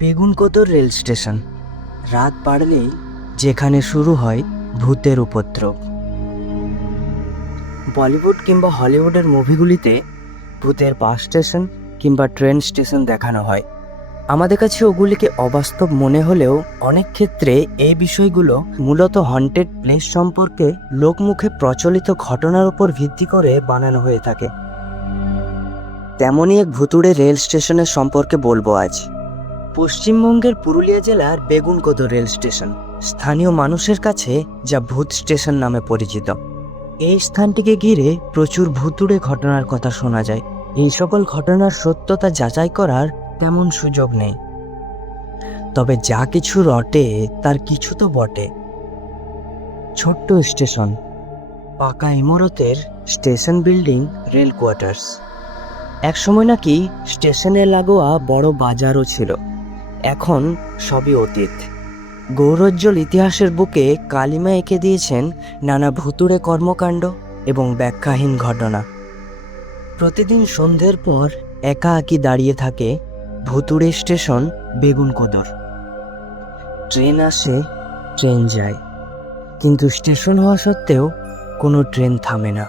Begunkodar rail station. রাত বাড়লেই যেখানে শুরু হয় ভূতের উপদ্রব। বলিউড কিংবা হলিউডের মুভিগুলিতে ভূতের বাস স্টেশন কিংবা ট্রেন স্টেশন দেখানো হয়। আমাদের কাছে ওগুলিকে অবাস্তব মনে হলেও অনেক ক্ষেত্রে এই বিষয়গুলো মূলত হন্টেড প্লেস সম্পর্কে লোকমুখে প্রচলিত ঘটনার উপর ভিত্তি করে বানানো হয়ে থাকে। তেমনই এক ভুতুড়ে রেল স্টেশনের সম্পর্কে বলবো আজ। পশ্চিমবঙ্গের পুরুলিয়া জেলার বেগুনকোদর রেল স্টেশন স্থানীয় মানুষের কাছে যা ভূত স্টেশন নামে পরিচিত। এই স্থানটিকে ঘিরে প্রচুর ভুতুড়ে ঘটনার কথা শোনা যায়। এই সকল ঘটনার সত্যতা যাচাই করার তেমন সুযোগ নেই, তবে যা কিছু রটে তার কিছু তো বটে। ছোট্ট স্টেশন, পাকা ইমারতের স্টেশন বিল্ডিং, রেল কোয়ার্টার্স। একসময় নাকি স্টেশনে লাগোয়া বড় বাজারও ছিল, এখন সবই অতীত। গৌরোজ্জ্বল ইতিহাসের বুকে কালিমা এঁকে দিয়েছেন নানা ভুতুড়ে কর্মকাণ্ড এবং ব্যাখ্যাহীন ঘটনা। প্রতিদিন সন্ধ্যের পর একাকী দাঁড়িয়ে থাকে ভুতুড়ে স্টেশন বেগুনকোদর। ট্রেন আসে, ট্রেন যায়, কিন্তু স্টেশন হওয়া সত্ত্বেও কোনো ট্রেন থামে না।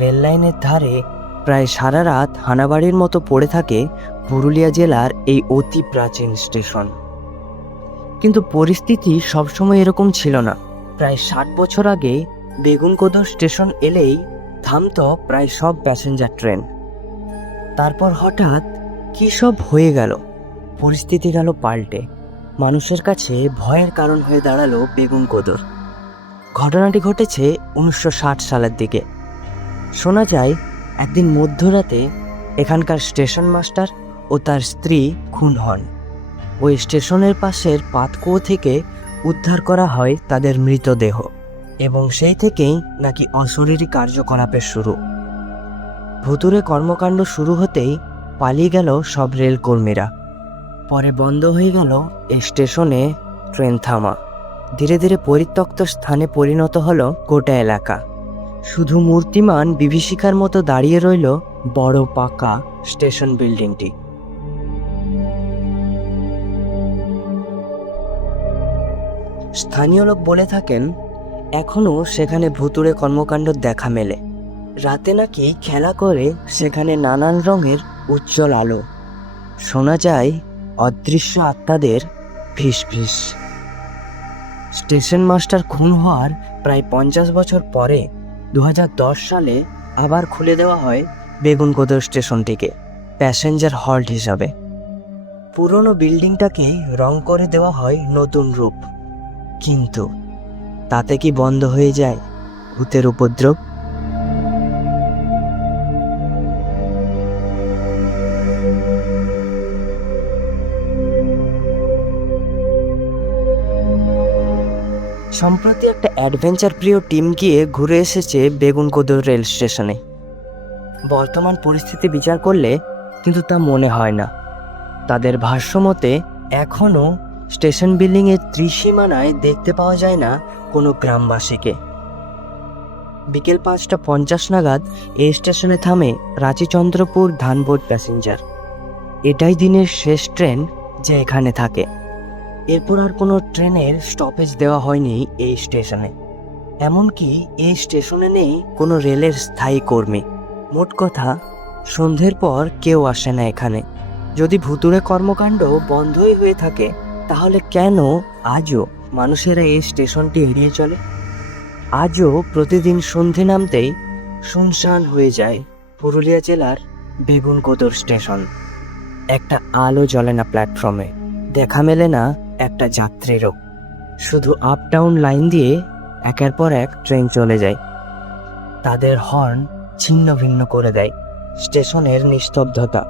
রেল লাইনের ধারে প্রায় সারা রাত হানাবাড়ির মতো পড়ে থাকে পুরুলিয়া জেলার এই অতি প্রাচীন স্টেশন। কিন্তু পরিস্থিতি সবসময় এরকম ছিল না। প্রায় 60 বছর আগে বেগুনকোদর স্টেশন এলেই থামতো প্রায় সব প্যাসেঞ্জার ট্রেন। তারপর হঠাৎ কী সব হয়ে গেল, পরিস্থিতি গেল পাল্টে। মানুষের কাছে ভয়ের কারণ হয়ে দাঁড়ালো বেগুনকোদর। ঘটনাটি ঘটেছে 1960 সালের দিকে। শোনা যায় একদিন মধ্যরাতে এখানকার স্টেশন মাস্টার ও তার স্ত্রী খুন হন। ওই স্টেশনের পাশের পাতকুয়ো থেকে উদ্ধার করা হয় তাদের মৃতদেহ, এবং সেই থেকেই নাকি অশরীরী কার্যকলাপের শুরু। ভুতুড়ে কর্মকাণ্ড শুরু হতেই পালিয়ে গেল সব রেলকর্মীরা। পরে বন্ধ হয়ে গেল এই স্টেশনে ট্রেন থামা। ধীরে ধীরে পরিত্যক্ত স্থানে পরিণত হলো গোটা এলাকা। শুধু মূর্তিমান বিভীষিকার মতো দাঁড়িয়ে রইল বড় পাকা স্টেশন বিল্ডিংটি। স্থানীয় লোক বলে থাকেন এখনও সেখানে ভুতুড়ে কর্মকাণ্ড দেখা মেলে। রাতে নাকি খেলা করে সেখানে নানান রঙের উজ্জ্বল আলো। শোনা যায় অদৃশ্য আত্মাদের ফিসফিস। স্টেশন মাস্টার খুন হওয়ার প্রায় 50 বছর পরে 2010 সালে আবার খুলে দেওয়া হয় বেগুনকোদর স্টেশনটিকে প্যাসেঞ্জার হল্ট হিসাবে। পুরনো বিল্ডিংটাকে রং করে দেওয়া হয় নতুন রূপ। কিন্তু তাতে কি বন্ধ হয়ে যায় ভূতের উপদ্রব? সম্প্রতি একটা অ্যাডভেঞ্চার প্রিয় টিম গিয়ে ঘুরে এসেছে বেগুনকোদর রেল স্টেশনে। বর্তমান পরিস্থিতি বিচার করলে কিন্তু তা মনে হয় না। তাদের ভাষ্য মতে এখনও স্টেশন বিল্ডিংয়ের ত্রিসীমানায় দেখতে পাওয়া যায় না কোনো গ্রামবাসীকে। বিকেল 5:50 নাগাদ এই স্টেশনে থামে রাঁচি-চন্দ্রপুর ধানবোদ প্যাসেঞ্জার। এটাই দিনের শেষ ট্রেন যে এখানে থাকে। এরপর আর কোনো ট্রেনের স্টপেজ দেওয়া হয়নি এই স্টেশনে। এমনকি এই স্টেশনে নেই কোনো রেলের স্থায়ী কর্মী। মোট কথা, সন্ধ্যের পর কেউ আসে না এখানে। যদি ভুতুড়ে কর্মকাণ্ড বন্ধই হয়ে থাকে, তাহলে কেন আজও মানুষেরা এই স্টেশনটি এড়িয়ে চলে? আজও প্রতিদিন সন্ধে নামতেই শুনশান হয়ে যায় পুরুলিয়া জেলার বেগুনকোদর স্টেশন। একটা আলো জ্বলে না প্ল্যাটফর্মে, দেখা মেলে না একটা যাত্রীরও। শুধু আপ ডাউন লাইন দিয়ে একের পর এক ট্রেন চলে যায়। তাদের হর্ন ছিন্ন ভিন্ন করে দেয় স্টেশনের নিস্তব্ধতা।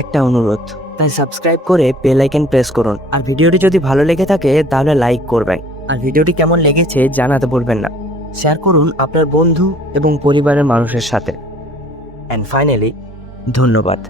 একটা অনুরোধ, তাই সাবস্ক্রাইব করে বেল আইকন প্রেস করুন। আর ভিডিওটি যদি ভালো লেগে থাকে তাহলে লাইক করবেন। আর ভিডিওটি কেমন লেগেছে জানাতে ভুলবেন না। শেয়ার করুন আপনার বন্ধু এবং পরিবারের মানুষের সাথে। অ্যান্ড ফাইনালি, ধন্যবাদ।